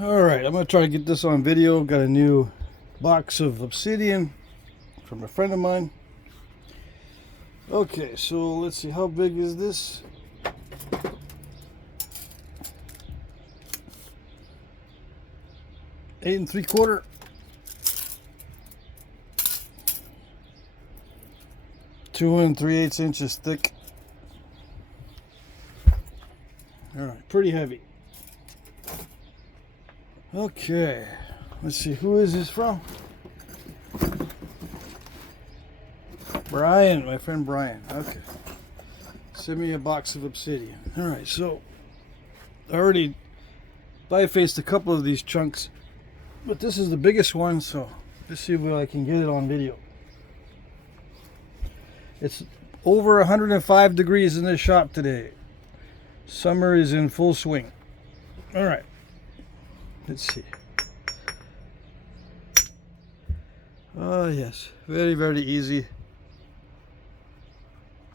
Alright, I'm going to try to get this on video. Got a new box of Obsidian from a friend of mine. Okay, so let's see, how big is this? Eight and 3/4. 2 3/8 inches thick. Alright, pretty heavy. Okay, let's see, who is this from? Brian, my friend Brian. Okay. Send me a box of Obsidian. Alright, so I already bifaced a couple of these chunks, but this is the biggest one, so let's see if I can get it on video. It's over 105 degrees in this shop today. Summer is in full swing. Alright. Let's see. Oh yes, very, very easy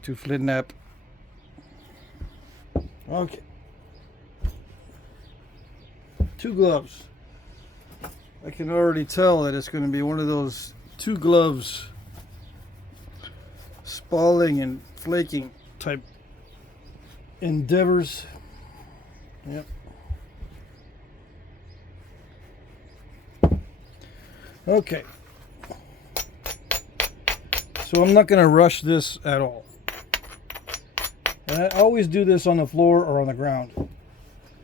to flint knap. Okay. 2 gloves. I can already tell that it's going to be one of those 2 gloves spalling and flaking type endeavors. Yep. Okay. So I'm not going to rush this at all. And I always do this on the floor or on the ground.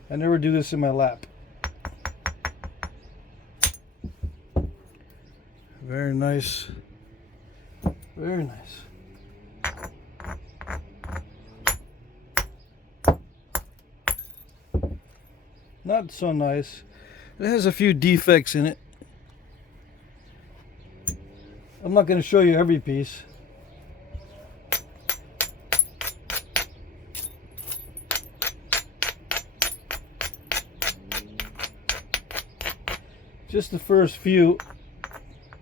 I never do this in my lap. Very nice. Very nice. Not so nice. It has a few defects in it. I'm not going to show you every piece. Just the first few,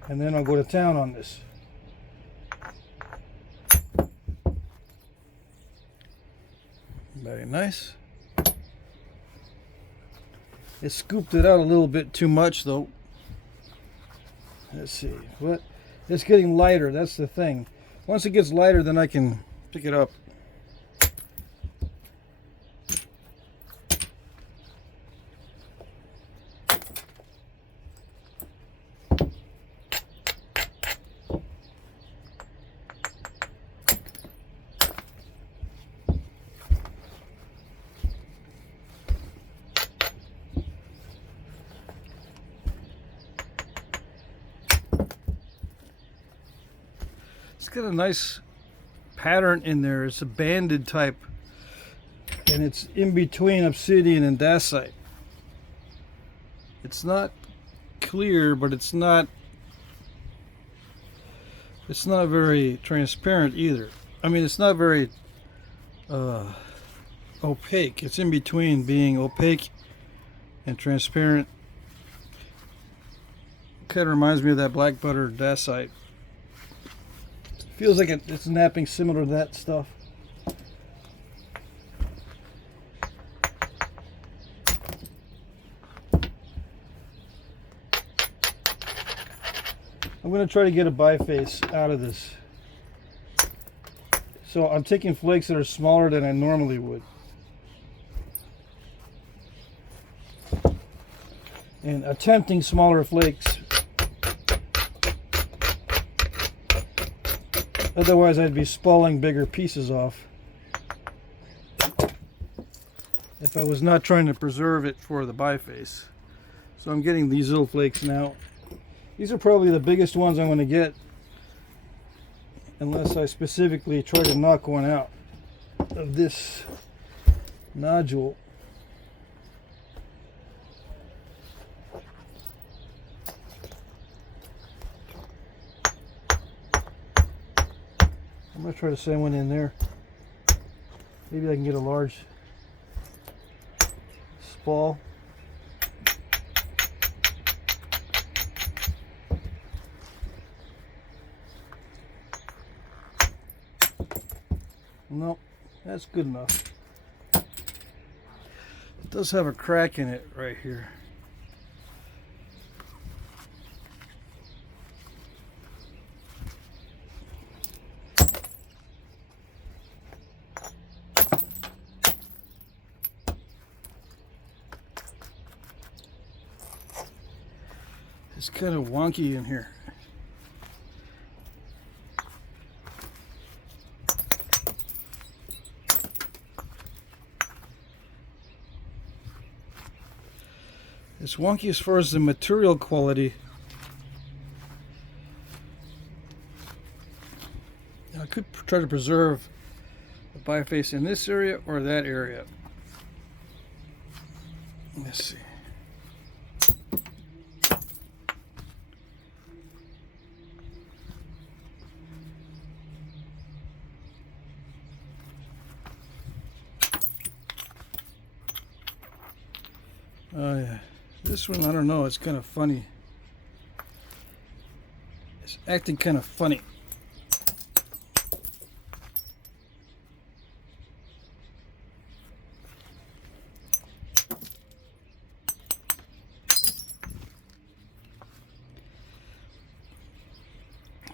and then I'll go to town on this. Very nice. It scooped it out a little bit too much though. Let's see. What? It's getting lighter, that's the thing. Once it gets lighter, then I can pick it up. It's got a nice pattern in there. It's a banded type, and it's in between Obsidian and Dacite. It's not clear, but it's not very transparent either. I mean, it's not very opaque. It's in between being opaque and transparent. Kind of reminds me of that black butter Dacite. Feels like it's napping similar to that stuff. I'm going to try to get a biface out of this. So I'm taking flakes that are smaller than I normally would. And attempting smaller flakes. Otherwise, I'd be spalling bigger pieces off if I was not trying to preserve it for the biface. So I'm getting these little flakes now. These are probably the biggest ones I'm going to get, unless I specifically try to knock one out of this nodule. I'm going to try to send one in there. Maybe I can get a large spall. No, that's good enough. It does have a crack in it right here. It's kind of wonky in here. It's wonky as far as the material quality. I could try to preserve the biface in this area or that area. Let's see. Oh yeah, this one I don't know, it's kind of funny. It's acting kind of funny.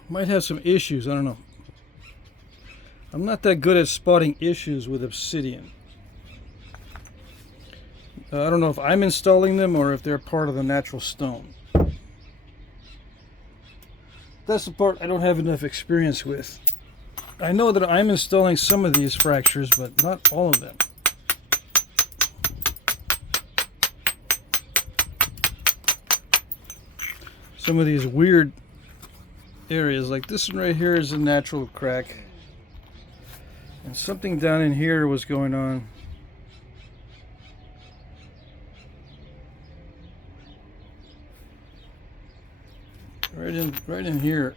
Might have some issues, I don't know. I'm not that good at spotting issues with Obsidian. I don't know if I'm installing them or if they're part of the natural stone. That's the part I don't have enough experience with. I know that I'm installing some of these fractures, but not all of them. Some of these weird areas, like this one right here, is a natural crack. And something down in here was going on. Right in here.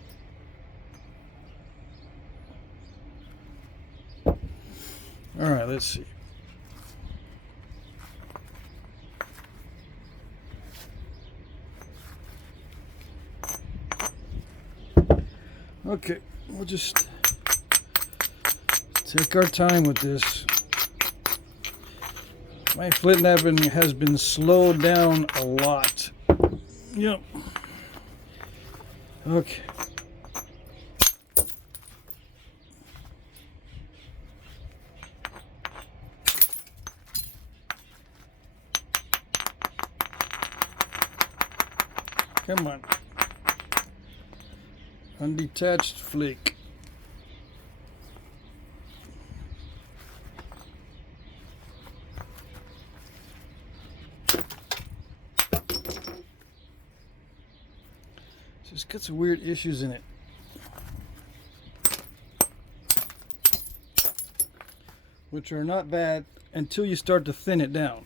All right, let's see. Okay, we'll just take our time with this. My Flintknapping has been slowed down a lot. Yep. Okay. Come on. Undetached flake. It's got some weird issues in it. Which are not bad until you start to thin it down.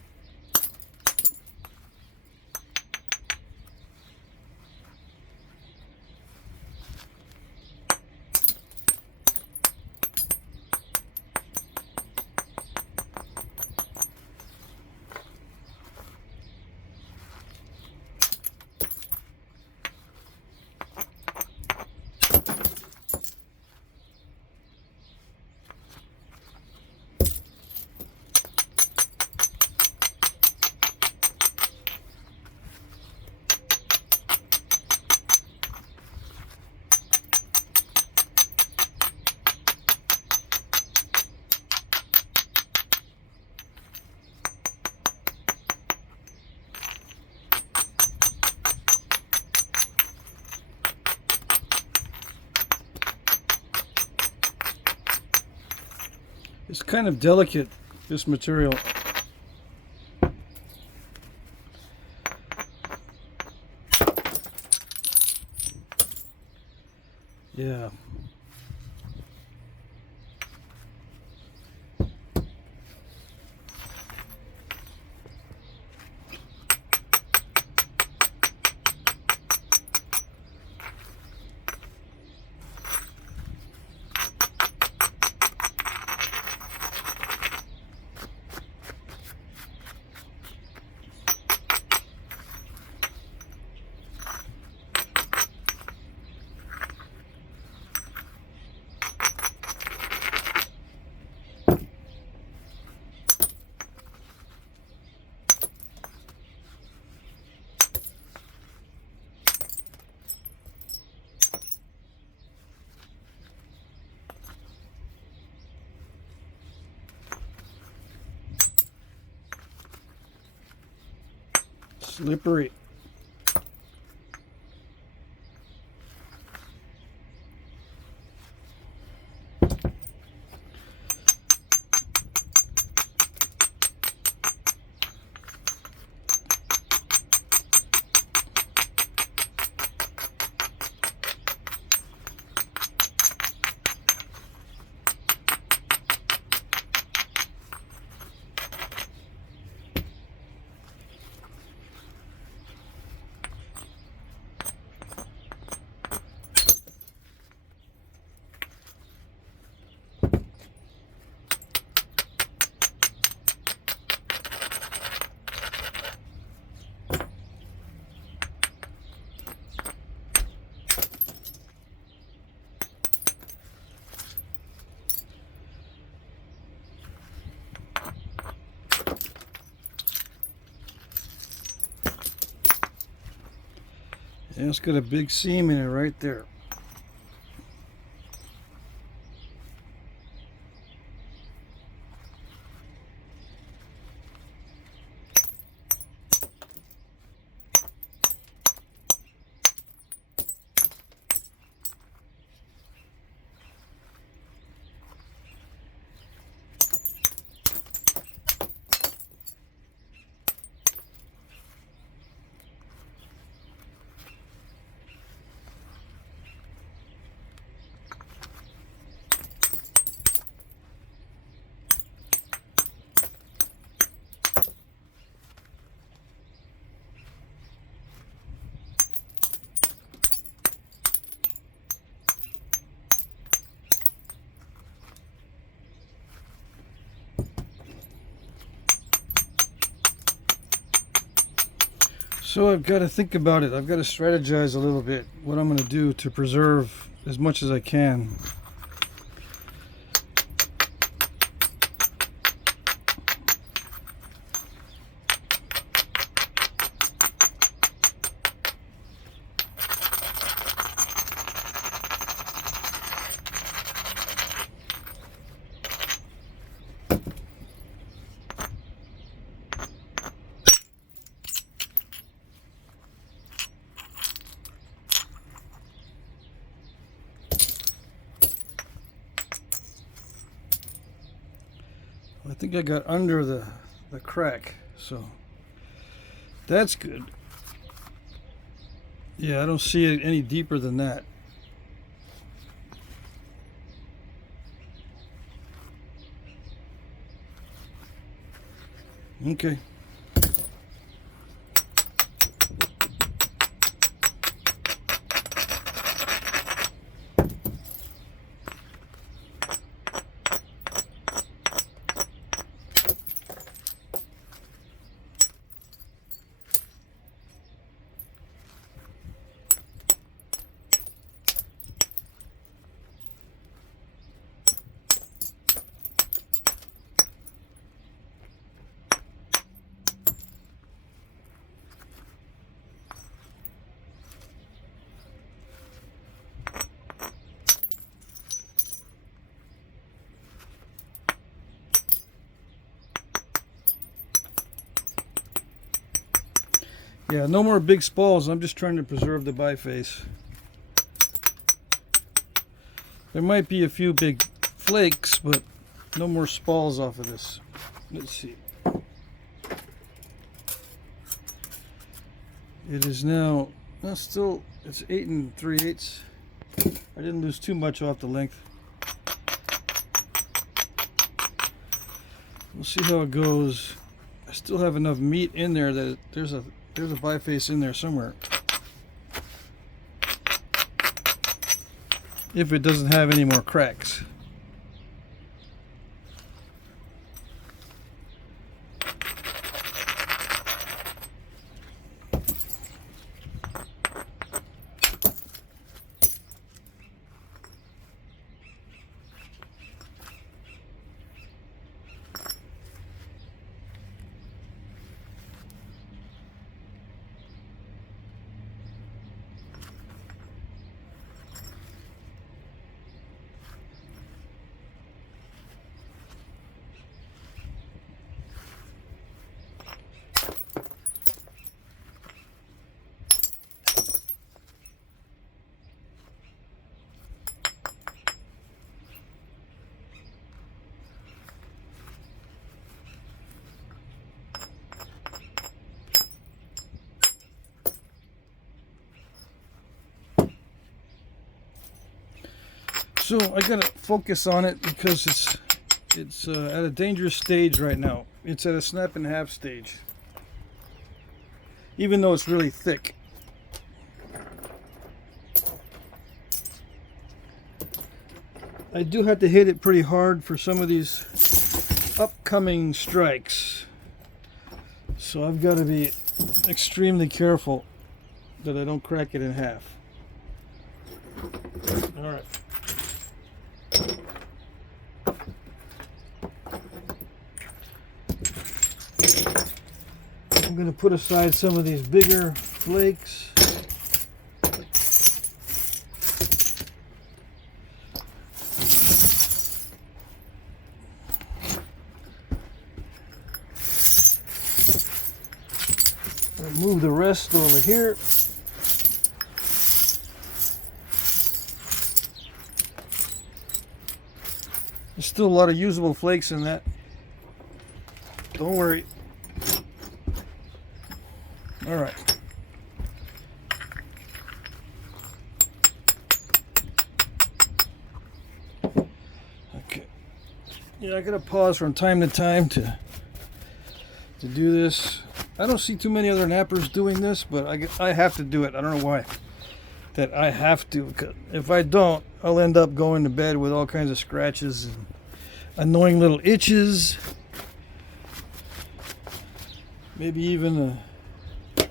It's kind of delicate, this material. Yeah. Slippery. And it's got a big seam in it right there. So I've got to think about it. I've got to strategize a little bit what I'm going to do to preserve as much as I can. I think I got under the crack, so that's good. Yeah, I don't see it any deeper than that. Okay. Yeah, no more big spalls. I'm just trying to preserve the biface. There might be a few big flakes, but no more spalls off of this. Let's see. It is now, still, it's 8 3/8. I didn't lose too much off the length. We'll see how it goes. I still have enough meat in there that there's a biface in there somewhere. If it doesn't have any more cracks. So I gotta focus on it because it's at a dangerous stage right now. It's at a snap in half stage, even though it's really thick. I do have to hit it pretty hard for some of these upcoming strikes, so I've got to be extremely careful that I don't crack it in half. All right. I'm going to put aside some of these bigger flakes. Move the rest over here. There's still a lot of usable flakes in that. Don't worry. All right. Okay. Yeah, I gotta pause from time to time to do this. I don't see too many other nappers doing this, but I have to do it. I don't know why. That I have to. 'Cause if I don't, I'll end up going to bed with all kinds of scratches and annoying little itches. Maybe even a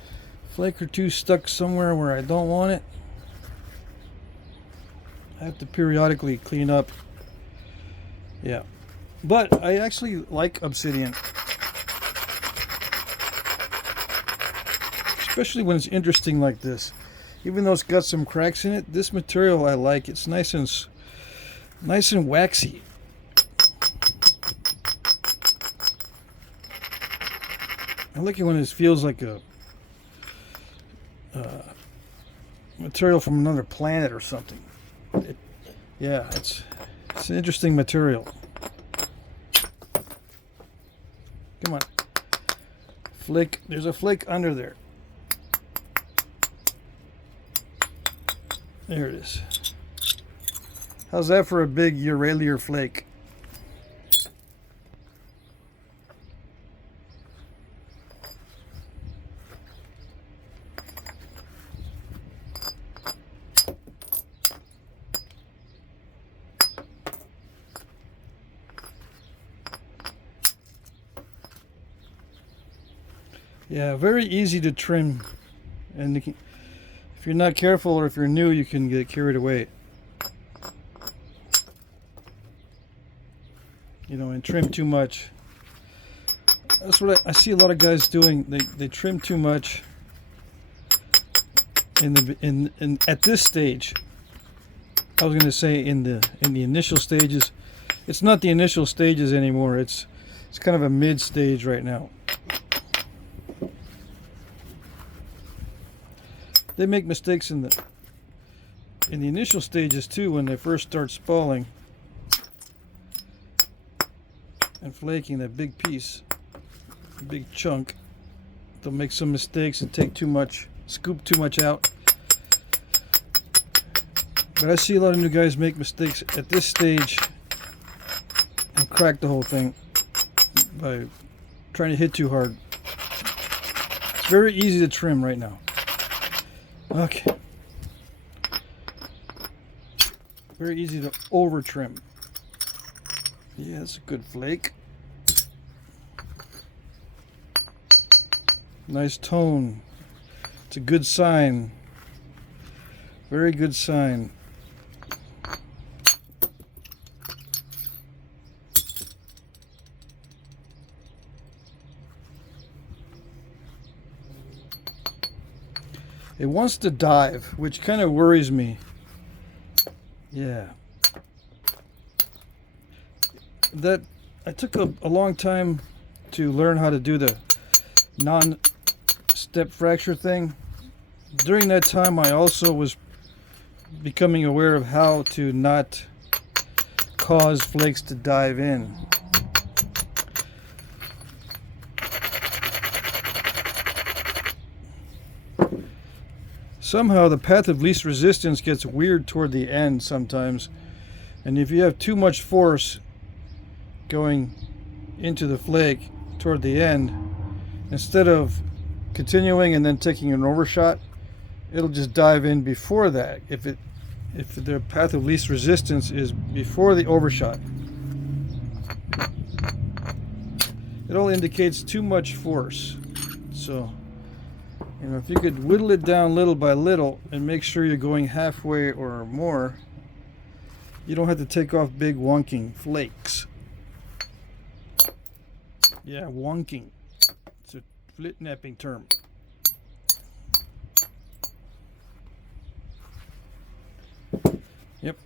flake or two stuck somewhere where I don't want it. I have to periodically clean up. Yeah. But I actually like Obsidian. Especially when it's interesting like this. Even though it's got some cracks in it, this material I like. It's nice and waxy. I like it when it feels like a material from another planet or something. Yeah, it's an interesting material. Come on. Flake. There's a flake under there. There it is. How's that for a big Uralier flake? Yeah, very easy to trim, and if you're not careful or if you're new, you can get carried away. You know, and trim too much. That's what I see a lot of guys doing. They trim too much at this stage. I was going to say in the initial stages. It's not the initial stages anymore. It's kind of a mid stage right now. They make mistakes in the initial stages too, when they first start spalling and flaking that big piece, big chunk. They'll make some mistakes and take too much, scoop too much out. But I see a lot of new guys make mistakes at this stage and crack the whole thing by trying to hit too hard. It's very easy to trim right now. Okay. Very easy to over trim. Yeah, that's a good flake. Nice tone. It's a good sign. Very good sign. It wants to dive, which kind of worries me. Yeah. That I took a long time to learn how to do the non-step fracture thing. During that time, I also was becoming aware of how to not cause flakes to dive in. Somehow the path of least resistance gets weird toward the end sometimes, and if you have too much force going into the flake toward the end, instead of continuing and then taking an overshot, it'll just dive in before that if the path of least resistance is before the overshot. It all indicates too much force. So, you know, if you could whittle it down little by little and make sure you're going halfway or more, you don't have to take off big wonking flakes. Yeah, wonking. It's a Flintknapping term. Yep.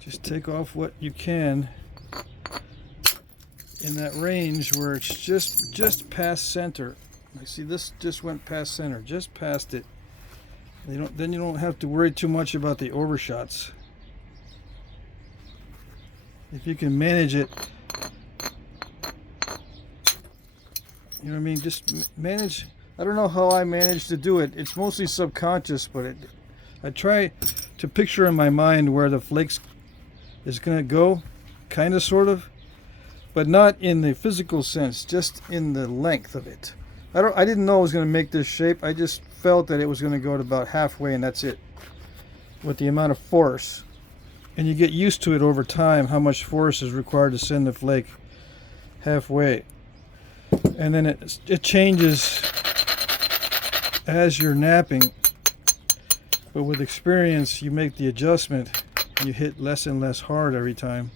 Just take off what you can in that range where it's just past center. I see this just went past center, just past it. Then you don't have to worry too much about the overshots. If you can manage it, you know what I mean? Just manage. I don't know how I manage to do it. It's mostly subconscious, but I try to picture in my mind where the flakes is going to go, kind of, sort of, but not in the physical sense, just in the length of it. I didn't know I was going to make this shape. I just felt that it was going to go to about halfway, and that's it, with the amount of force. And you get used to it over time, how much force is required to send the flake halfway. And then it changes as you're napping, but with experience you make the adjustment. You hit less and less hard every time.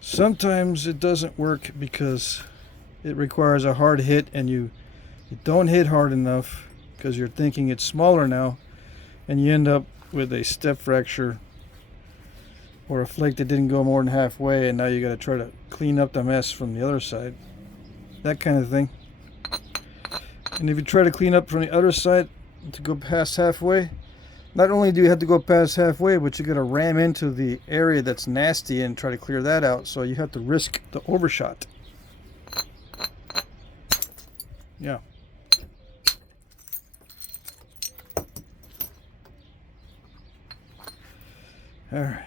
Sometimes it doesn't work because it requires a hard hit, and you don't hit hard enough because you're thinking it's smaller now, and you end up with a step fracture or a flake that didn't go more than halfway, and now you got to try to clean up the mess from the other side. That kind of thing. And if you try to clean up from the other side to go past halfway, not only do you have to go past halfway, but you're going to ram into the area that's nasty and try to clear that out, so you have to risk the overshot. Yeah. All right.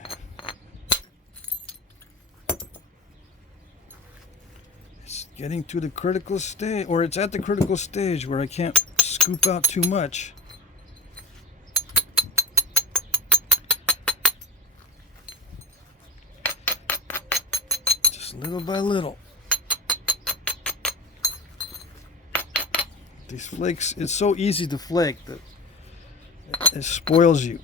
It's getting to the critical stage, or it's at the critical stage where I can't scoop out too much. Just little by little. These flakes, it's so easy to flake that it spoils you.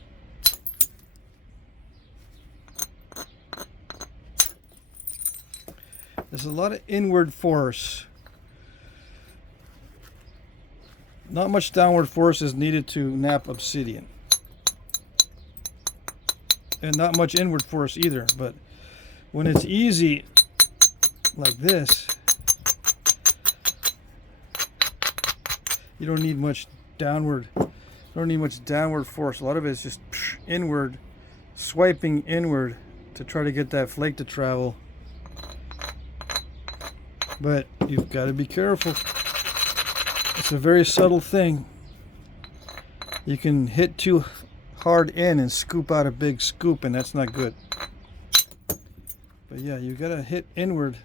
There's a lot of inward force. Not much downward force is needed to nap obsidian. And not much inward force either, but when it's easy like this, you don't need much downward force. A lot of it is just inward, swiping inward to try to get that flake to travel. But you've got to be careful. It's a very subtle thing. You can hit too hard in and scoop out a big scoop, and that's not good. But yeah, you got to hit inward.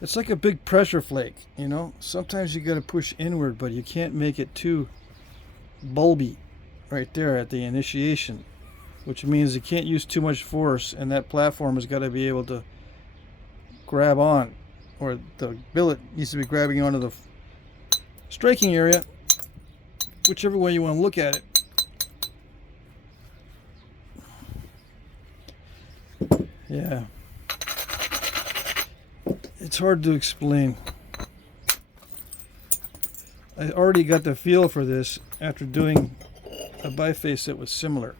It's like a big pressure flake, you know. Sometimes you got to push inward, but you can't make it too bulby right there at the initiation, which means you can't use too much force, and that platform has got to be able to grab on, or the billet needs to be grabbing onto the striking area, whichever way you want to look at it. Yeah. It's hard to explain. I already got the feel for this after doing a biface that was similar.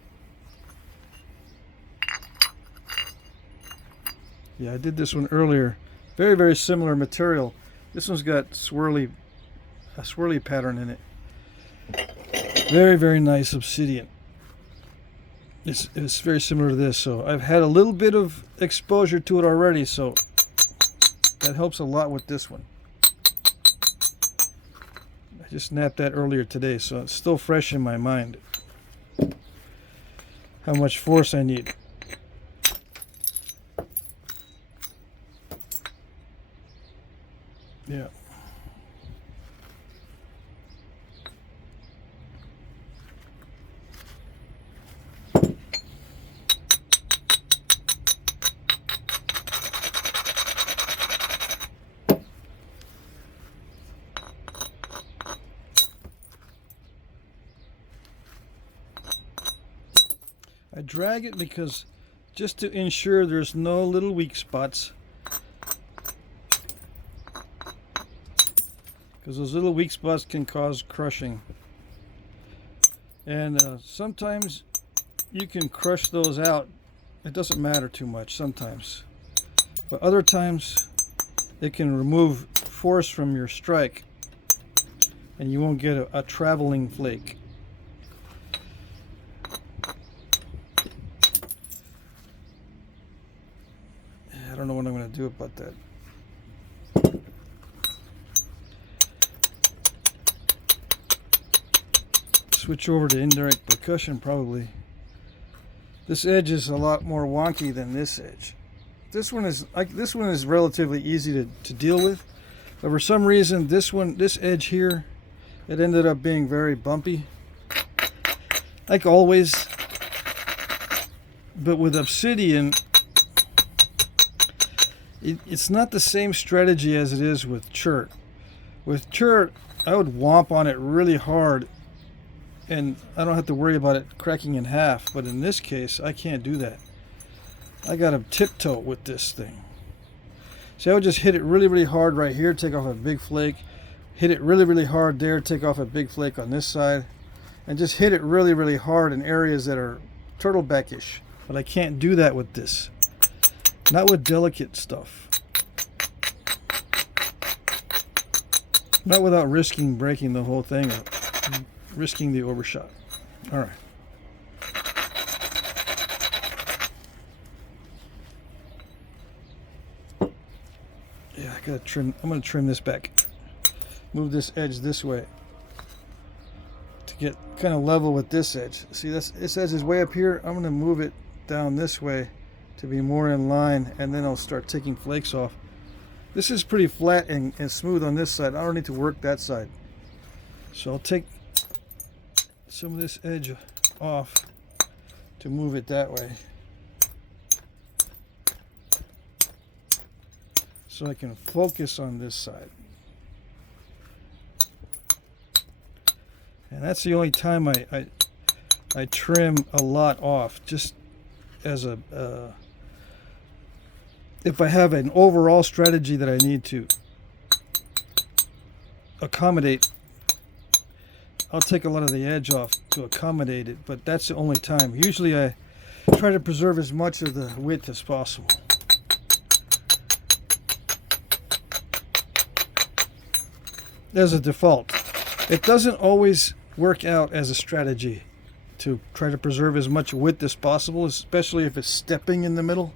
Yeah, I did this one earlier. Very, very similar material. This one's got a swirly pattern in it. Very, very nice obsidian. It's very similar to this, so I've had a little bit of exposure to it already, so that helps a lot with this one. I just napped that earlier today, so it's still fresh in my mind how much force I need. Yeah. I drag it because just to ensure there's no little weak spots, because those little weak spots can cause crushing, and sometimes you can crush those out it doesn't matter too much sometimes. But other times, it can remove force from your strike, and you won't get a traveling flake. I don't know what I'm going to do about that. Switch over to indirect percussion probably. This edge is a lot more wonky than this edge. This one is relatively easy to deal with, but for some reason this edge here, it ended up being very bumpy, like always. But with Obsidian, it's not the same strategy as it is with chert. With chert, I would whomp on it really hard, and I don't have to worry about it cracking in half. But in this case, I can't do that. I gotta tiptoe with this thing. See, I would just hit it really, really hard right here, take off a big flake. Hit it really, really hard there, take off a big flake on this side. And just hit it really, really hard in areas that are turtleback-ish. But I can't do that with this. Not with delicate stuff. Not without risking breaking the whole thing or risking the overshot. All right. Yeah, I gotta trim. I'm gonna trim this back. Move this edge this way to get kind of level with this edge. See, this edge is way up here. I'm gonna move it down this way to be more in line, and then I'll start taking flakes off. This is pretty flat and smooth on this side. I don't need to work that side. So I'll take some of this edge off to move it that way, so I can focus on this side. And that's the only time I trim a lot off, just as a if I have an overall strategy that I need to accommodate, I'll take a lot of the edge off to accommodate it, but that's the only time. Usually I try to preserve as much of the width as possible. As a default. It doesn't always work out as a strategy to try to preserve as much width as possible, especially if it's stepping in the middle.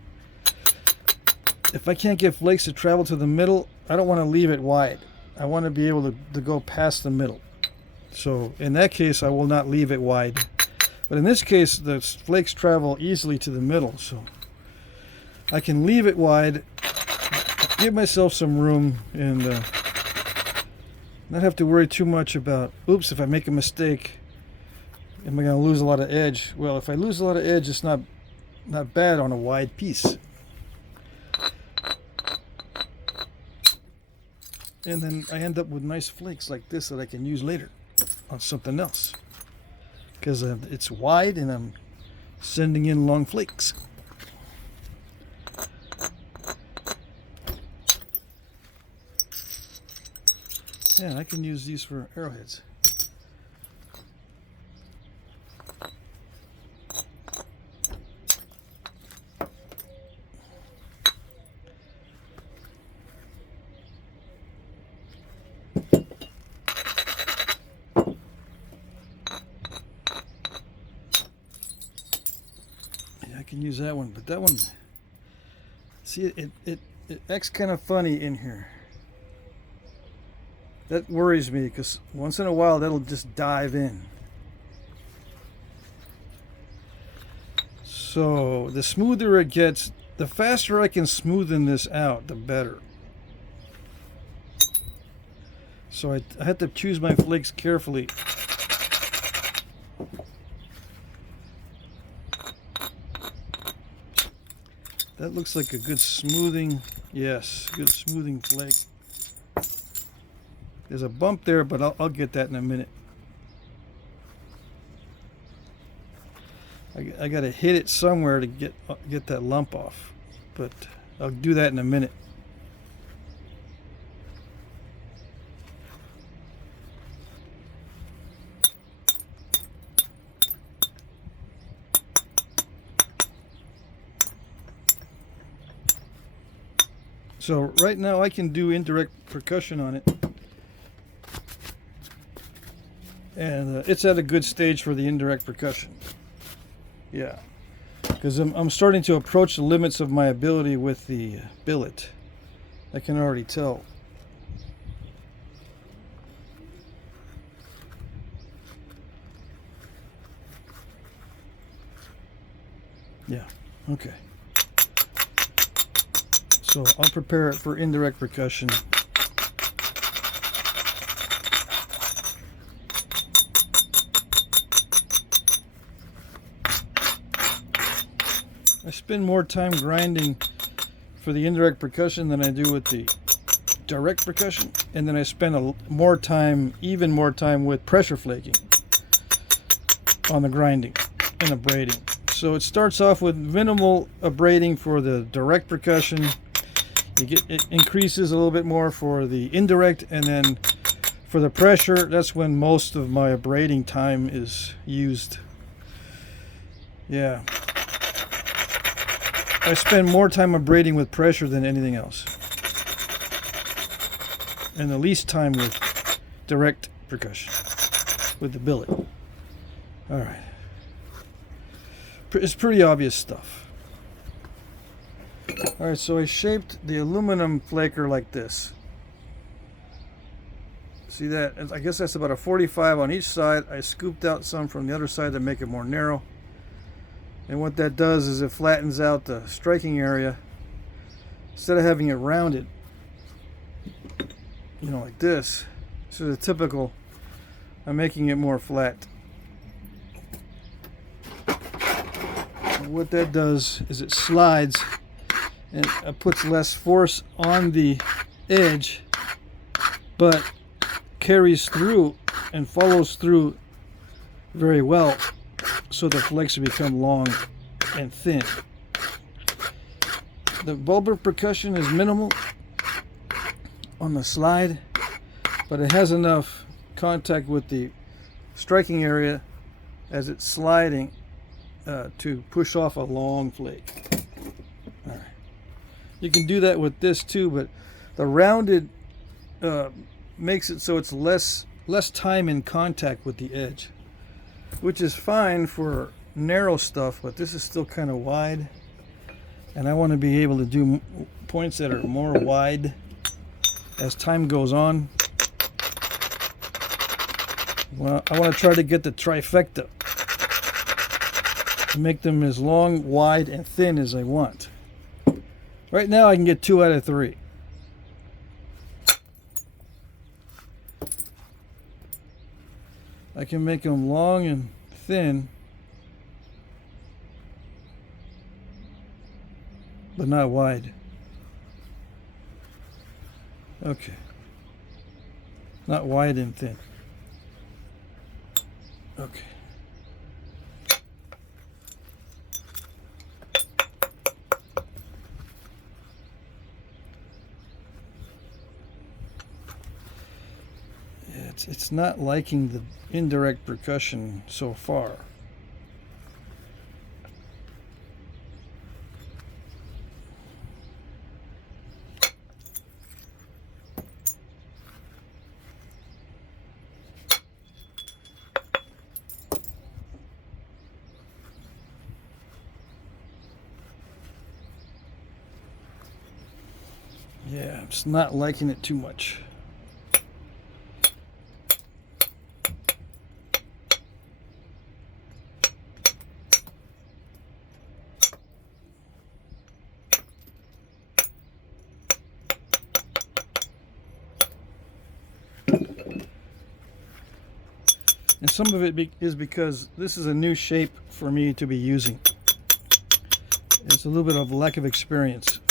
If I can't get flakes to travel to the middle, I don't want to leave it wide. I want to be able to go past the middle. So in that case, I will not leave it wide. But in this case, the flakes travel easily to the middle, so I can leave it wide, give myself some room, and not have to worry too much about, oops, if I make a mistake, am I going to lose a lot of edge? Well, if I lose a lot of edge, it's not bad on a wide piece. And then I end up with nice flakes like this that I can use later on something else, because it's wide and I'm sending in long flakes. Yeah, I can use these for arrowheads. Use that one, but that one, see, it acts kind of funny in here. That worries me, because once in a while that'll just dive in. So the smoother it gets, the faster I can smoothen this out, the better. So I had to choose my flakes carefully. That looks like a good smoothing, yes, good smoothing flake. There's a bump there, but I'll get that in a minute. I gotta hit it somewhere to get that lump off, but I'll do that in a minute. So right now I can do indirect percussion on it. And it's at a good stage for the indirect percussion. Yeah. Because I'm starting to approach the limits of my ability with the billet. I can already tell. Yeah, okay. So I'll prepare it for indirect percussion. I spend more time grinding for the indirect percussion than I do with the direct percussion, and then I spend even more time with pressure flaking on the grinding and abrading. So it starts off with minimal abrading for the direct percussion. It increases a little bit more for the indirect, and then for the pressure, that's when most of my abrading time is used. Yeah. I spend more time abrading with pressure than anything else. And the least time with direct percussion, with the billet. Alright. It's pretty obvious stuff. Alright, so I shaped the aluminum flaker like this. See that? I guess that's about a 45 on each side. I scooped out some from the other side to make it more narrow. And what that does is it flattens out the striking area. Instead of having it rounded, you know, like this. This is a typical. I'm making it more flat. And what that does is it slides and it puts less force on the edge, but carries through and follows through very well, so the flakes become long and thin. The bulbar percussion is minimal on the slide, but it has enough contact with the striking area as it's sliding to push off a long flake. All right. You can do that with this too, but the rounded makes it so it's less time in contact with the edge, which is fine for narrow stuff, but this is still kind of wide, and I want to be able to do points that are more wide as time goes on. Well, I want to try to get the trifecta to make them as long, wide, and thin as I want. Right now I can get 2 out of 3. I can make them long and thin, but not wide. Okay. Not wide and thin. Okay. It's not liking the indirect percussion so far. Yeah, I'm just not liking it too much. And some of it is because this is a new shape for me to be using. It's a little bit of lack of experience.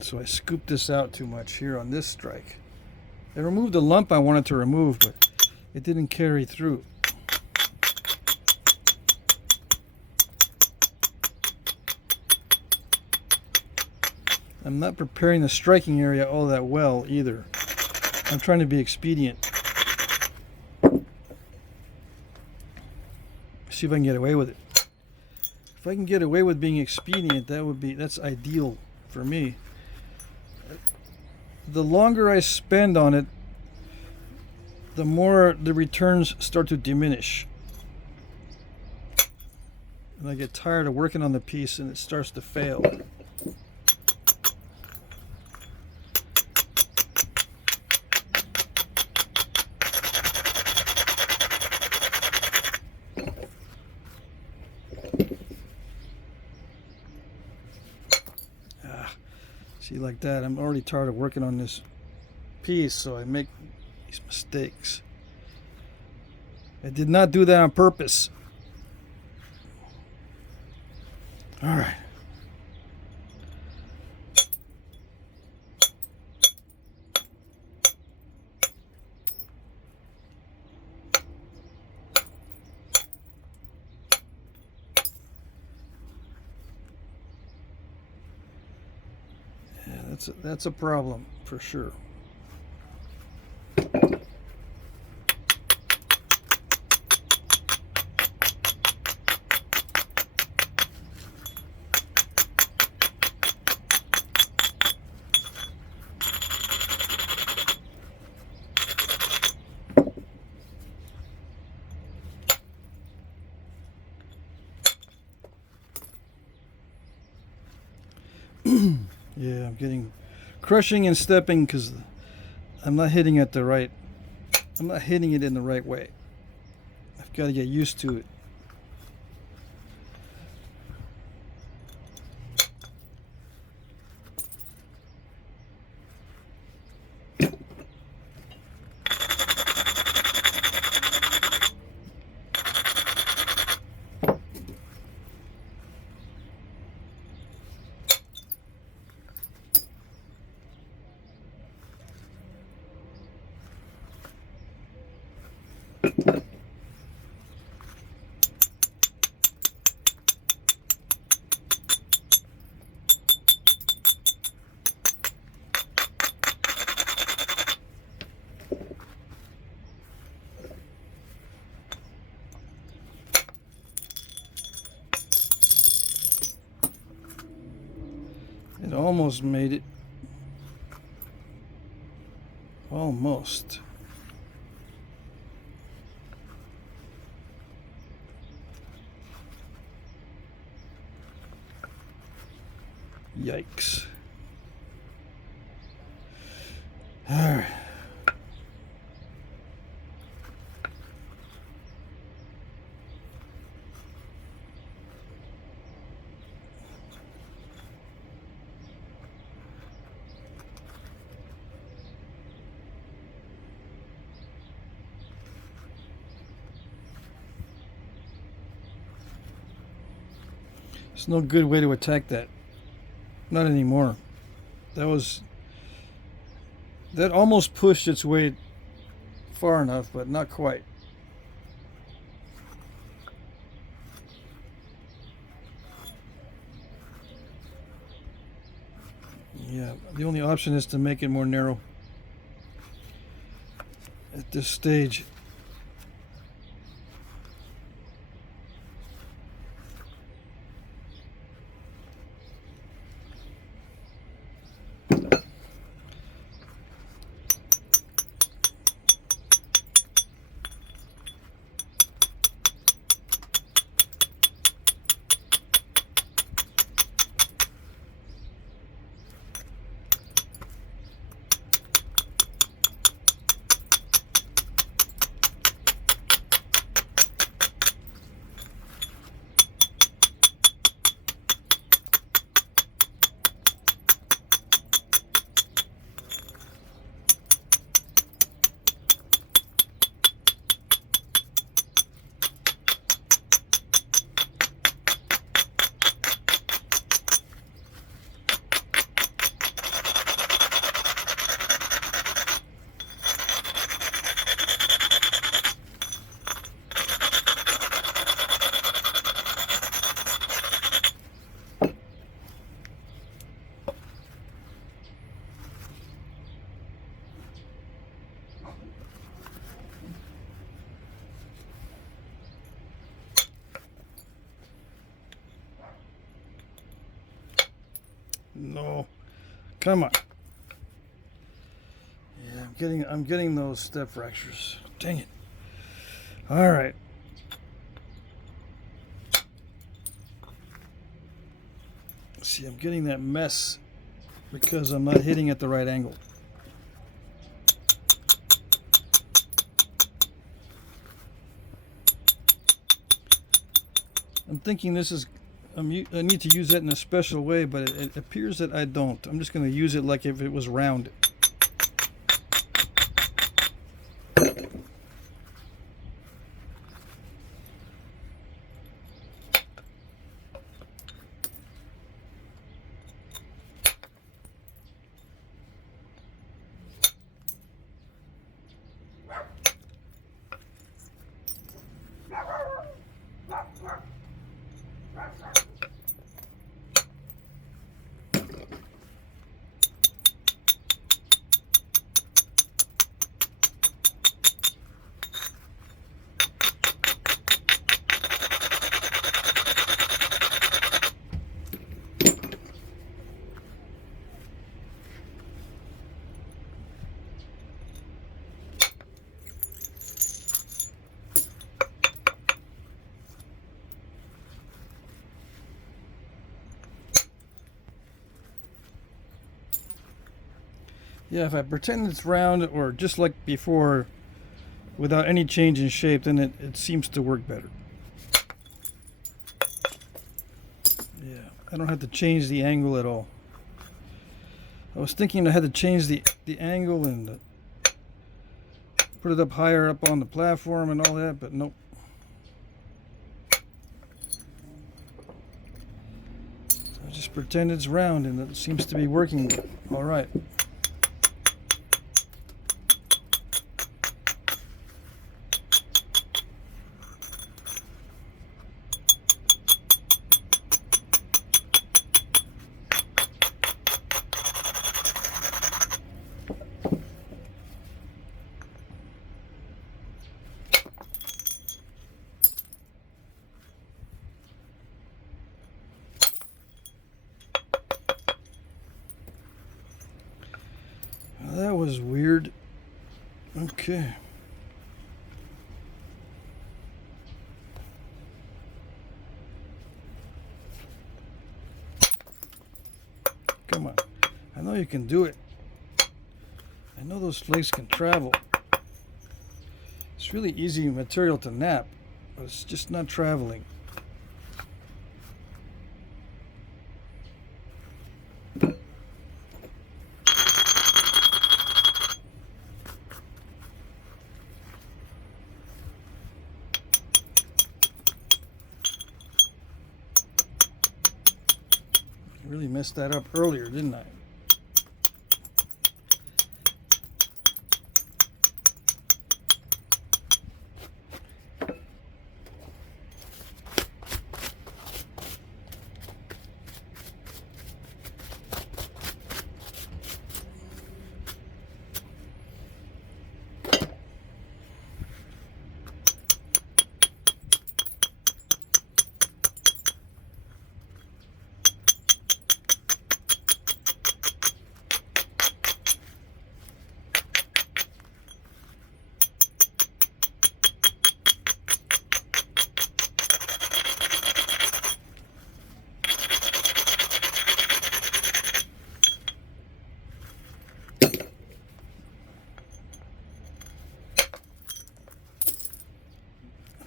So I scooped this out too much here on this strike. I removed the lump I wanted to remove, but it didn't carry through. I'm not preparing the striking area all that well either. I'm trying to be expedient. See if I can get away with it. If I can get away with being expedient, that's ideal for me. The longer I spend on it, the more the returns start to diminish. And I get tired of working on the piece and it starts to fail. See, like that, I'm already tired of working on this piece, so I make these mistakes. I did not do that on purpose. All right. That's a problem for sure. Yeah, I'm getting crushing and stepping because I'm not hitting it the right. I'm not hitting it in the right way. I've got to get used to it. It almost made it. Almost. Yikes. All right. There's no good way to attack that. Not anymore. That almost pushed its way far enough, but not quite. Yeah, the only option is to make it more narrow at this stage. Come on. Yeah, I'm getting those step fractures. Dang it. All right. See, I'm getting that mess because I'm not hitting at the right angle. I'm thinking this is, I need to use that in a special way, but it appears that I don't. I'm just going to use it like if it was round. Yeah, if I pretend it's round or just like before without any change in shape, then it seems to work better. Yeah, I don't have to change the angle at all. I was thinking I had to change the angle and put it up higher up on the platform and all that, but nope. I just pretend it's round and it seems to be working all right. That was weird. Okay. Come on. I know you can do it. I know those flakes can travel. It's really easy material to knap, but it's just not traveling. Really messed that up earlier, didn't I?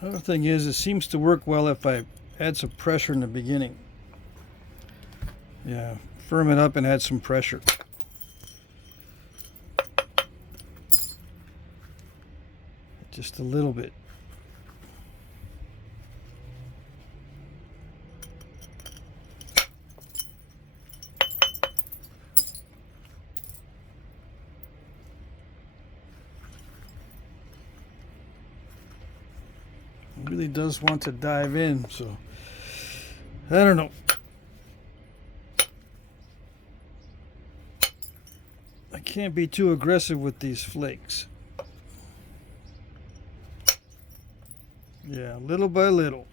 Another thing is, it seems to work well if I add some pressure in the beginning. Yeah, firm it up and add some pressure. Just a little bit. Really does want to dive in, so I don't know. I can't be too aggressive with these flakes. Yeah, little by little.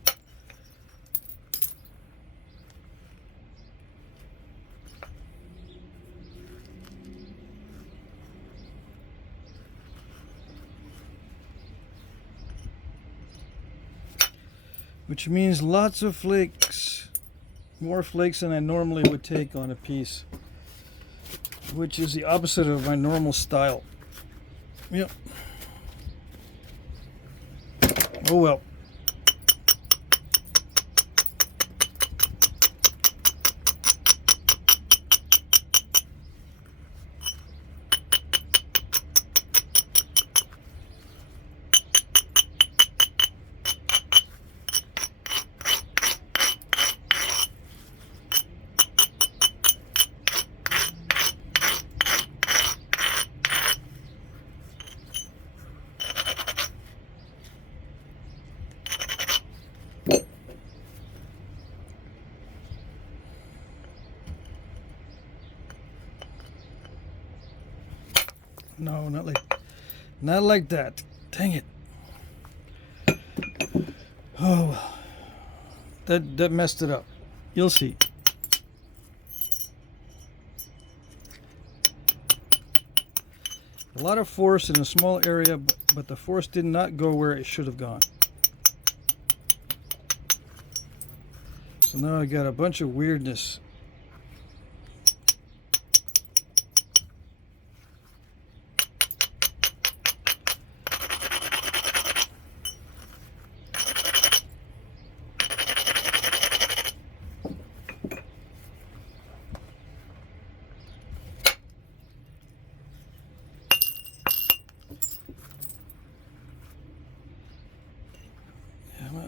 which means lots of flakes. More flakes than I normally would take on a piece, which is the opposite of my normal style. Yep. Oh well. No, not like that. Dang it. Oh, well. That messed it up. You'll see. A lot of force in a small area, but the force did not go where it should have gone. So now I got a bunch of weirdness.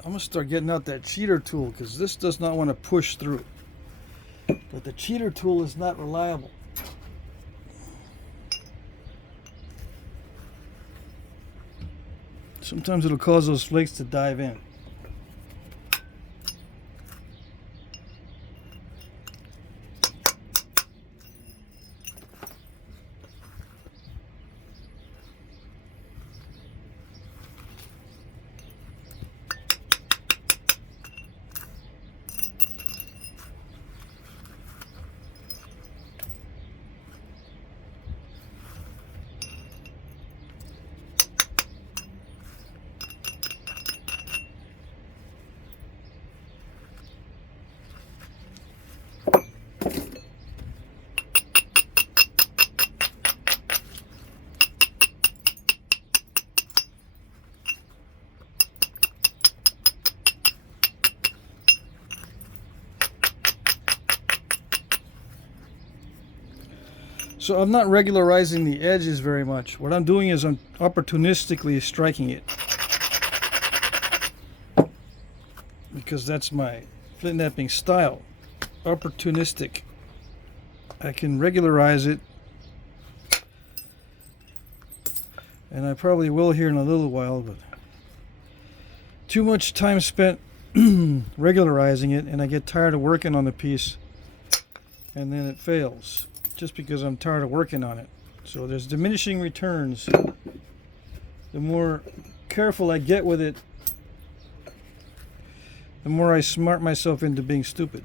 I'm going to start getting out that cheater tool because this does not want to push through. But the cheater tool is not reliable. Sometimes it'll cause those flakes to dive in. So I'm not regularizing the edges very much. What I'm doing is I'm opportunistically striking it. Because that's my Flintknapping style. Opportunistic. I can regularize it. And I probably will here in a little while, but too much time spent regularizing it and I get tired of working on the piece and then it fails. Just because I'm tired of working on it. So there's diminishing returns. The more careful I get with it, the more I smart myself into being stupid.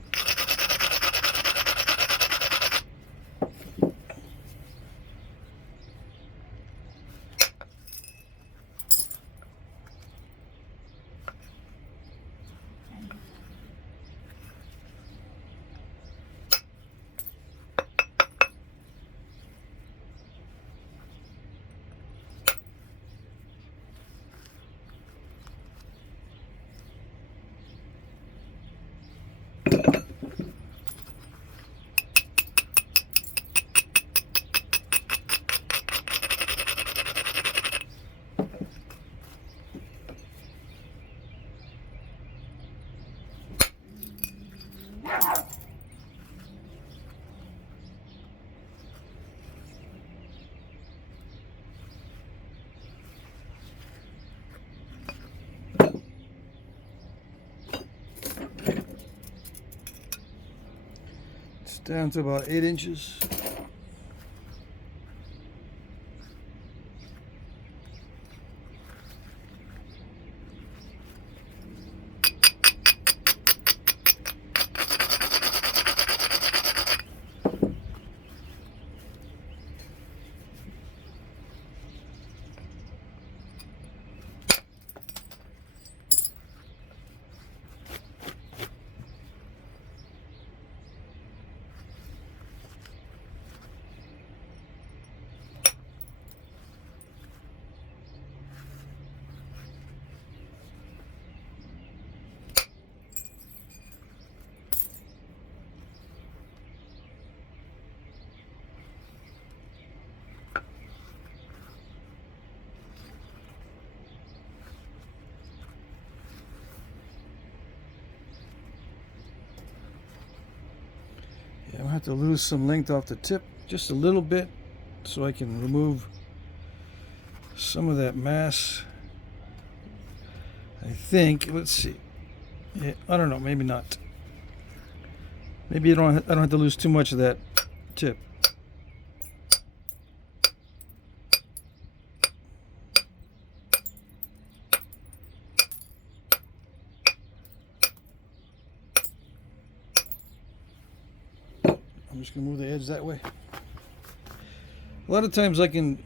Down to about 8 inches. to lose some length off the tip, just a little bit, so I can remove some of that mass. I think, let's see. Yeah, I don't know, maybe not. Maybe I don't have to lose too much of that tip. I'm just gonna move the edge that way. A lot of times I can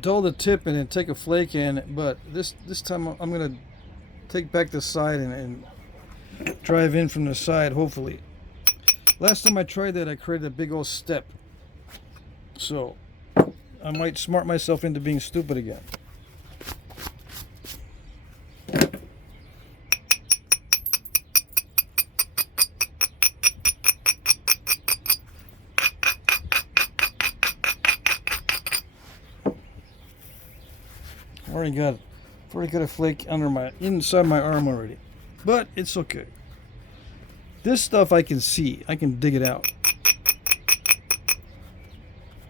dull the tip and then take a flake in, but this time I'm gonna take back the side and drive in from the side, hopefully. Last time I tried that, I created a big old step, so I might smart myself into being stupid again. I've already got a flake inside my arm already, but it's okay. This stuff I can see. I can dig it out.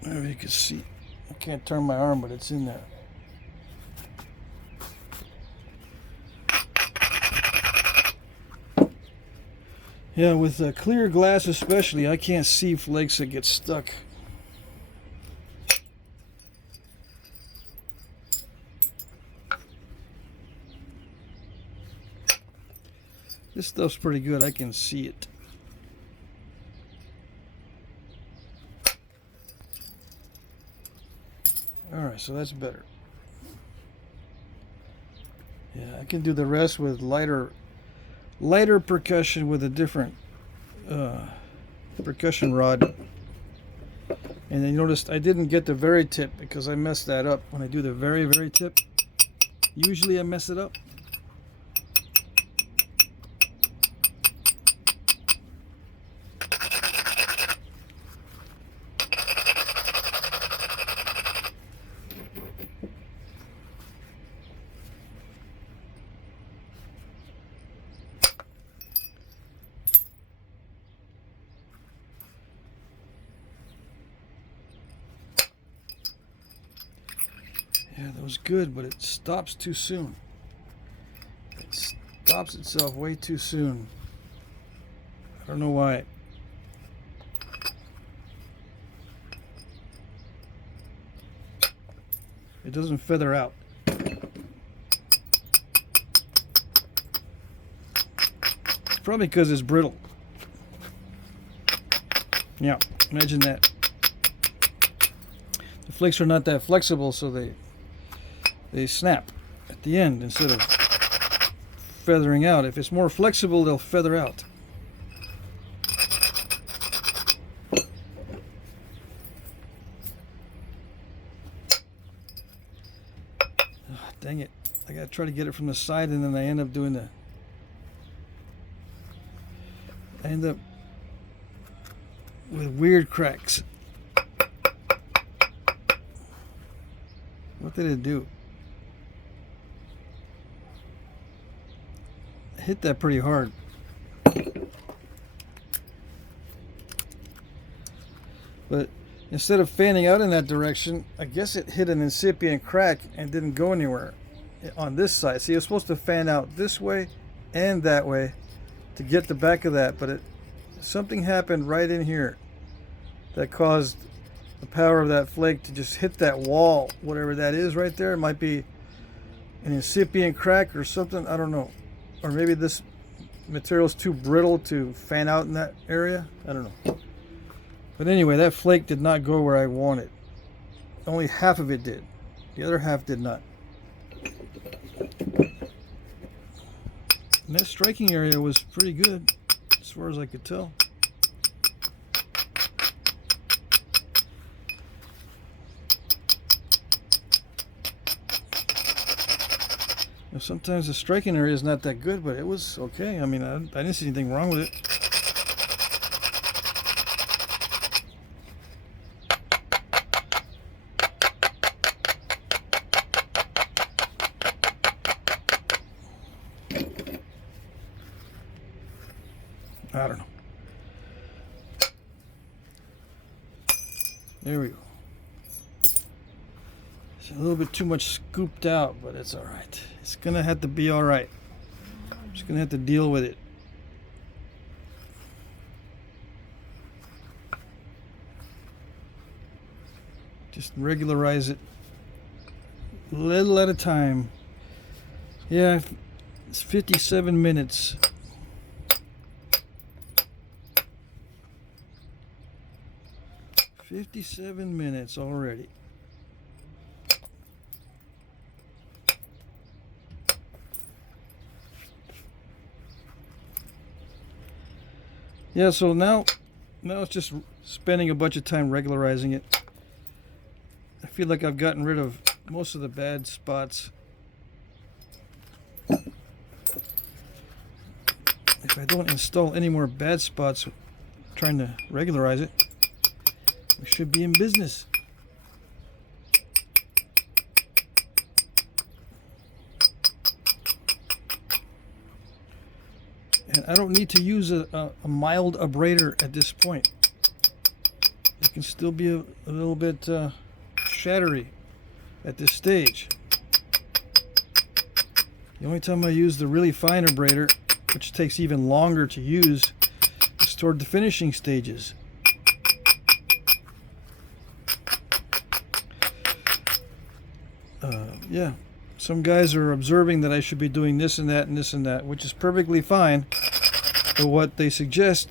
There you can see. I can't turn my arm, but it's in there. Yeah, with clear glass especially, I can't see flakes that get stuck. This stuff's pretty good. I can see it. Alright, so that's better. Yeah, I can do the rest with lighter percussion with a different percussion rod. And then you noticed I didn't get the very tip because I messed that up. When I do the very tip, usually I mess it up. Yeah, that was good, but it stops too soon. It stops itself way too soon. I don't know why. It doesn't feather out. Probably because it's brittle. Yeah, imagine that. The flakes are not that flexible, so they snap at the end instead of feathering out. If it's more flexible, they'll feather out. Oh, dang it. I gotta try to get it from the side, and then I end up doing I end up with weird cracks. What did it do? I hit that pretty hard. But instead of fanning out in that direction, I guess it hit an incipient crack and didn't go anywhere on this side. See, it's supposed to fan out this way and that way to get the back of that, but something happened right in here that caused the power of that flake to just hit that wall, whatever that is right there. It might be an incipient crack or something, I don't know. Or maybe this material is too brittle to fan out in that area, I don't know. But anyway, that flake did not go where I wanted. Only half of it did. The other half did not. And that striking area was pretty good, as far as I could tell. Sometimes the striking area is not that good, but it was okay. I mean, I didn't see anything wrong with it. I don't know. There we go. It's a little bit too much scooped out, but it's all right. It's gonna have to be all right. I'm just gonna have to deal with it. Just regularize it a little at a time. Yeah, it's 57 minutes. "57 minutes already." Yeah, so now it's just spending a bunch of time regularizing it. I feel like I've gotten rid of most of the bad spots. If I don't install any more bad spots trying to regularize it, we should be in business. And I don't need to use a mild abrader at this point. It can still be a little bit shattery at this stage. The only time I use the really fine abrader, which takes even longer to use, is toward the finishing stages. Yeah, some guys are observing that I should be doing this and that and this and that, which is perfectly fine. But what they suggest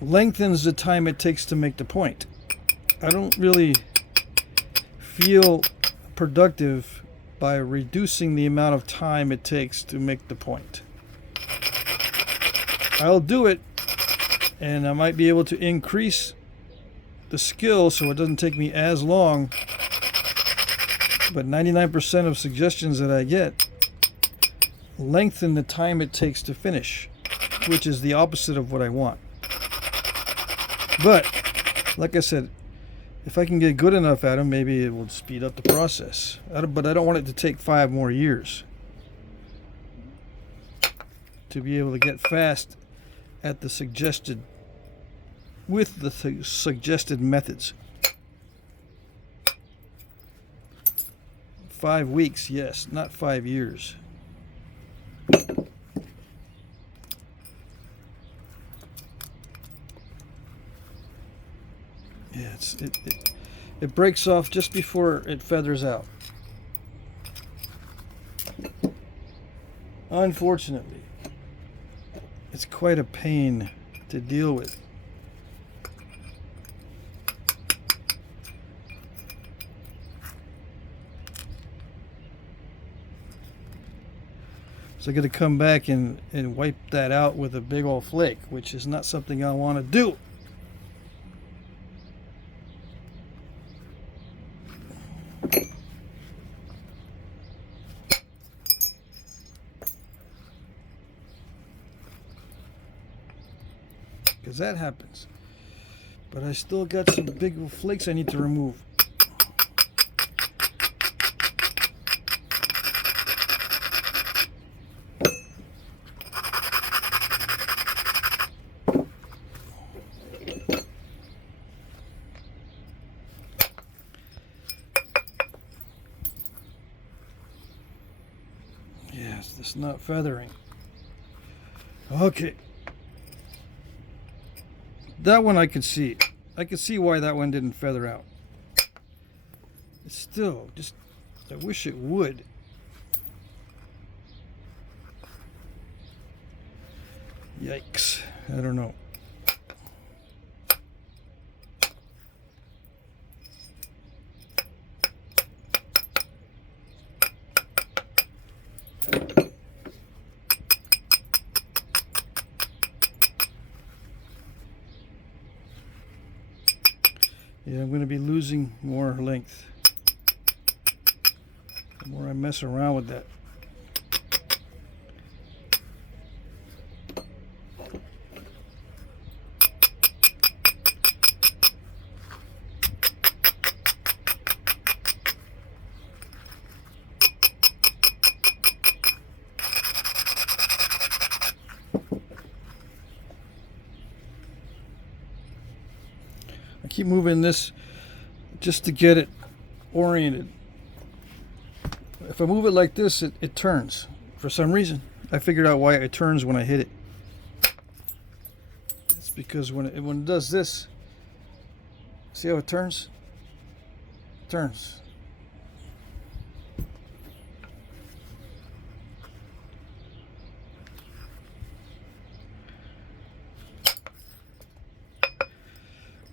lengthens the time it takes to make the point. I don't really feel productive by reducing the amount of time it takes to make the point. I'll do it, and I might be able to increase the skill so it doesn't take me as long. But 99% of suggestions that I get lengthen the time it takes to finish, which is the opposite of what I want. But like I said, if I can get good enough at them, maybe it will speed up the process. But I don't want it to take 5 more years to be able to get fast at the suggested, with the suggested methods. 5 weeks, yes, not 5 years. Yeah, it breaks off just before it feathers out. Unfortunately, it's quite a pain to deal with. So I got to come back and wipe that out with a big old flake, which is not something I want to do. Because that happens. But I still got some big flakes I need to remove. Yes, this is not feathering. Okay. That one I could see. I could see why that one didn't feather out. It's still just, I wish it would. Yikes. I don't know. Yeah, I'm going to be losing more length the more I mess around with that. I keep moving this just to get it oriented. If I move it like this, it turns. For some reason, I figured out why it turns when I hit it. It's because when it does this, see how it turns? It turns.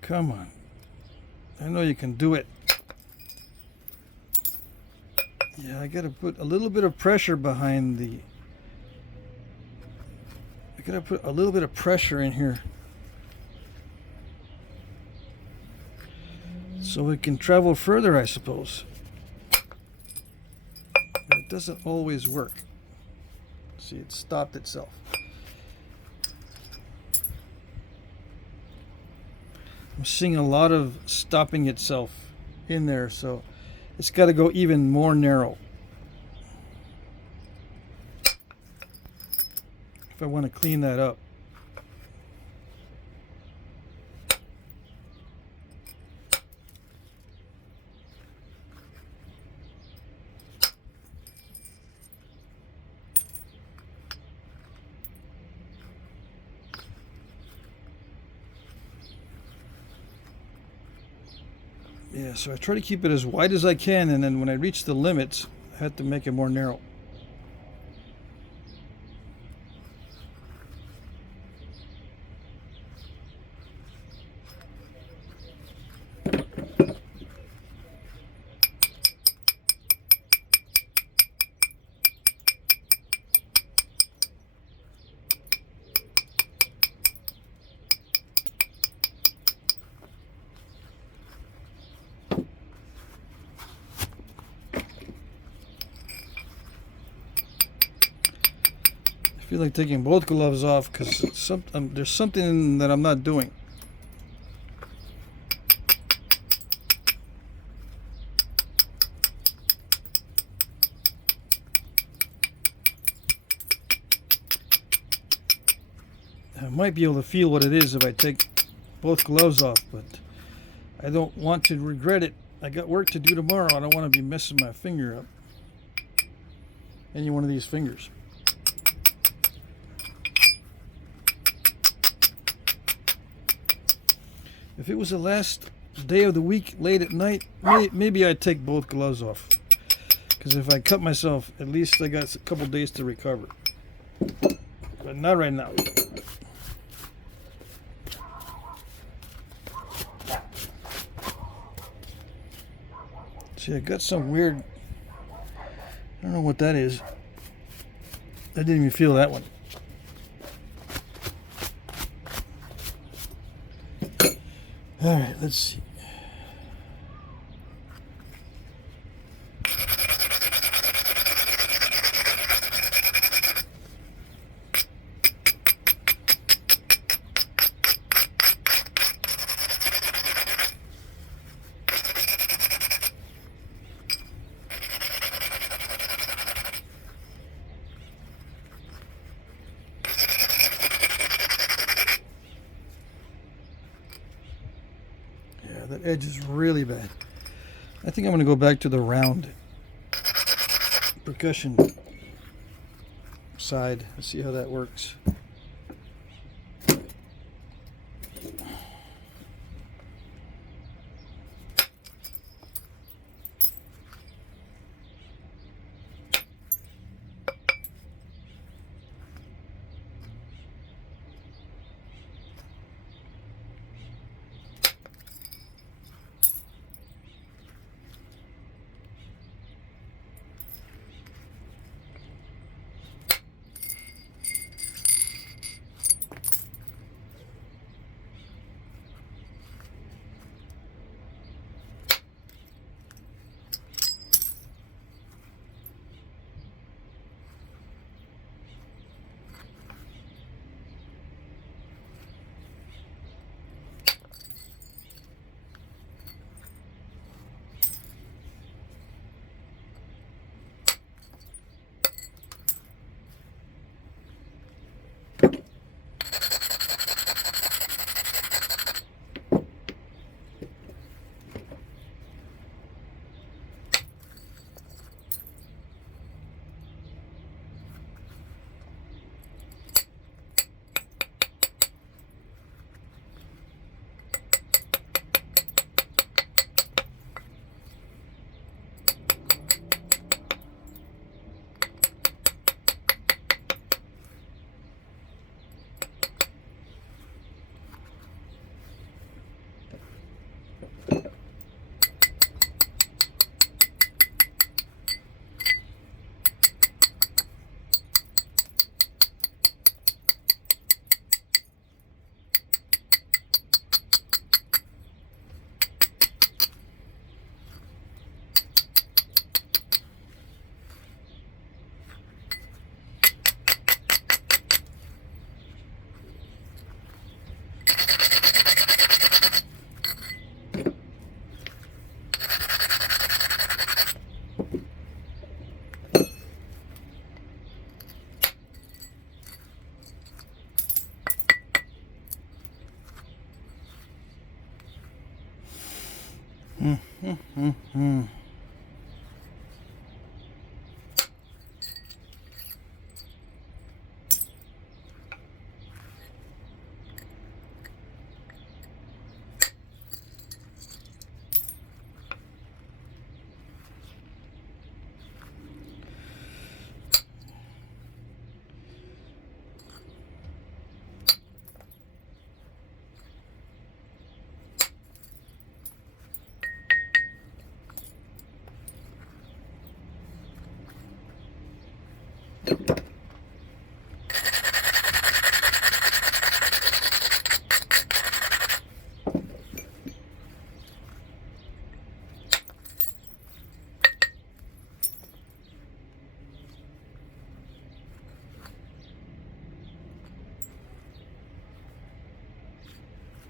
Come on. I know you can do it. Yeah, I gotta put a little bit of pressure behind the... I gotta put a little bit of pressure in here so it can travel further, I suppose. But it doesn't always work. See, it stopped itself. I'm seeing a lot of stopping itself in there, so it's got to go even more narrow if I want to clean that up. Yeah, so I try to keep it as wide as I can, and then when I reach the limits, I have to make it more narrow. I feel like taking both gloves off because there's something that I'm not doing. I might be able to feel what it is if I take both gloves off, but I don't want to regret it. I got work to do tomorrow. I don't want to be messing my finger up. Any one of these fingers. If it was the last day of the week, late at night, maybe I'd take both gloves off. Because if I cut myself, at least I got a couple days to recover. But not right now. See, I got some weird... I don't know what that is. I didn't even feel that one. All right, let's see. That edge is really bad. I think I'm going to go back to the round percussion side. Let's see how that works.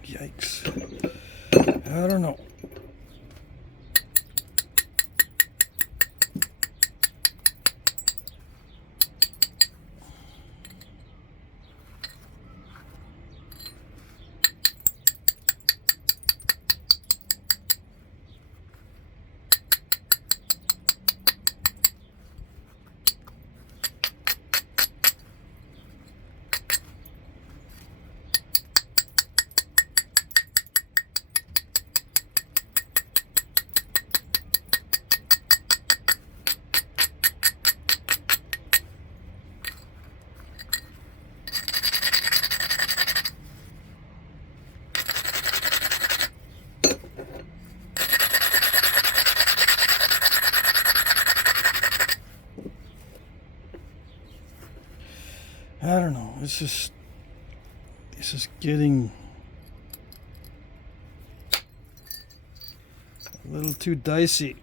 Yikes. I don't know. I don't know. This is getting a little too dicey.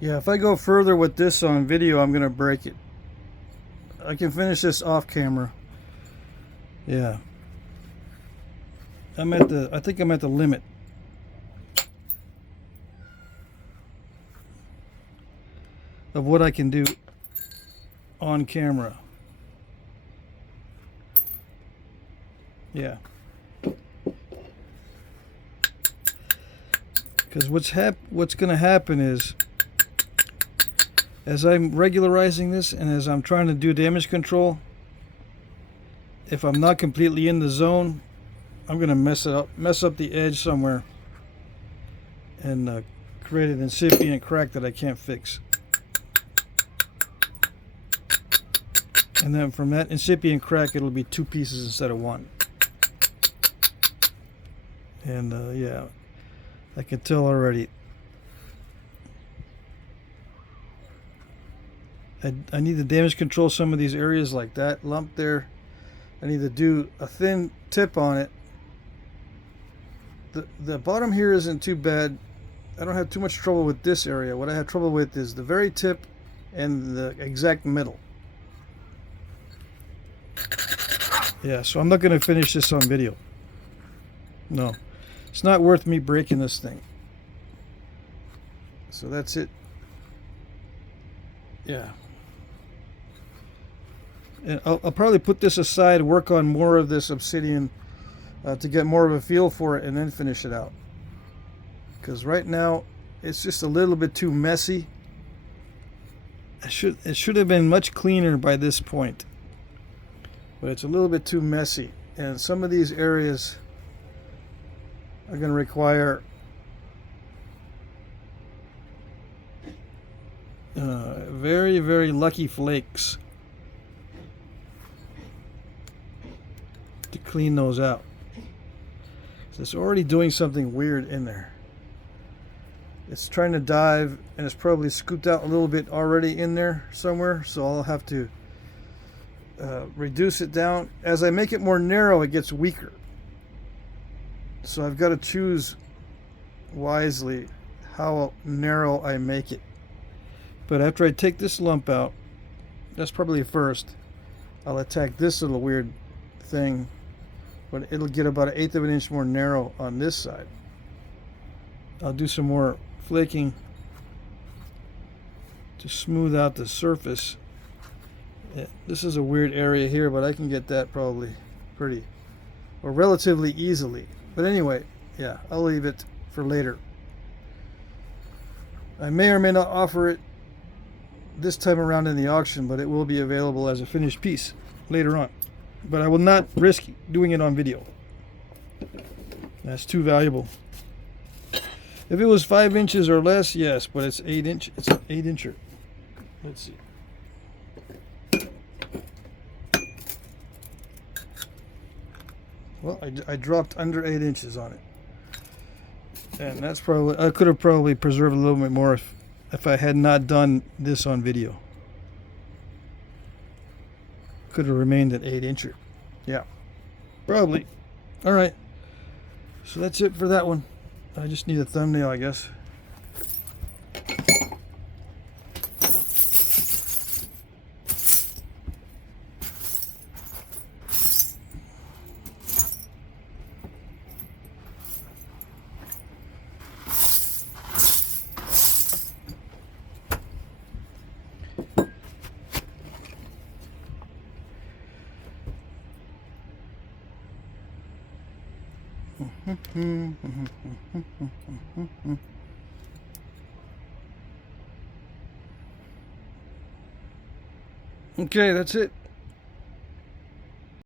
Yeah, if I go further with this on video, I'm gonna break it. I can finish this off camera. Yeah. I think I'm at the limit. Of what I can do on camera. Yeah. Because what's going to happen is, as I'm regularizing this and as I'm trying to do damage control, if I'm not completely in the zone, I'm going to mess up the edge somewhere. and create an incipient crack that I can't fix. And then from that incipient crack, it'll be 2 pieces instead of 1. And yeah, I can tell already. I need to damage control some of these areas like that lump there. I need to do a thin tip on it. The bottom here isn't too bad. I don't have too much trouble with this area. What I have trouble with is the very tip and the exact middle. Yeah, so I'm not going to finish this on video. No. It's not worth me breaking this thing. So that's it. Yeah. And I'll probably put this aside, work on more of this obsidian to get more of a feel for it, and then finish it out. Because right now it's just a little bit too messy. It should have been much cleaner by this point, but it's a little bit too messy, and some of these areas are going to require very, very lucky flakes to clean those out. So it's already doing something weird in there. It's trying to dive, and it's probably scooped out a little bit already in there somewhere, so I'll have to reduce it down. As I make it more narrow, it gets weaker. So I've got to choose wisely how narrow I make it. But after I take this lump out, that's probably first, I'll attack this little weird thing, but it'll get about 1/8 of an inch more narrow on this side. I'll do some more flaking to smooth out the surface. Yeah, this is a weird area here, but I can get that probably pretty or relatively easily. But anyway, yeah, I'll leave it for later. I may or may not offer it this time around in the auction, but it will be available as a finished piece later on. But I will not risk doing it on video. That's too valuable. If it was 5 inches or less, yes, but it's 8 inch. It's an 8-incher. Let's see. Well, I dropped under 8 inches on it, and that's probably, I could have probably preserved a little bit more if I had not done this on video. Could have remained an 8-incher. Yeah, probably. All right. So that's it for that one. I just need a thumbnail, I guess. Okay, that's it.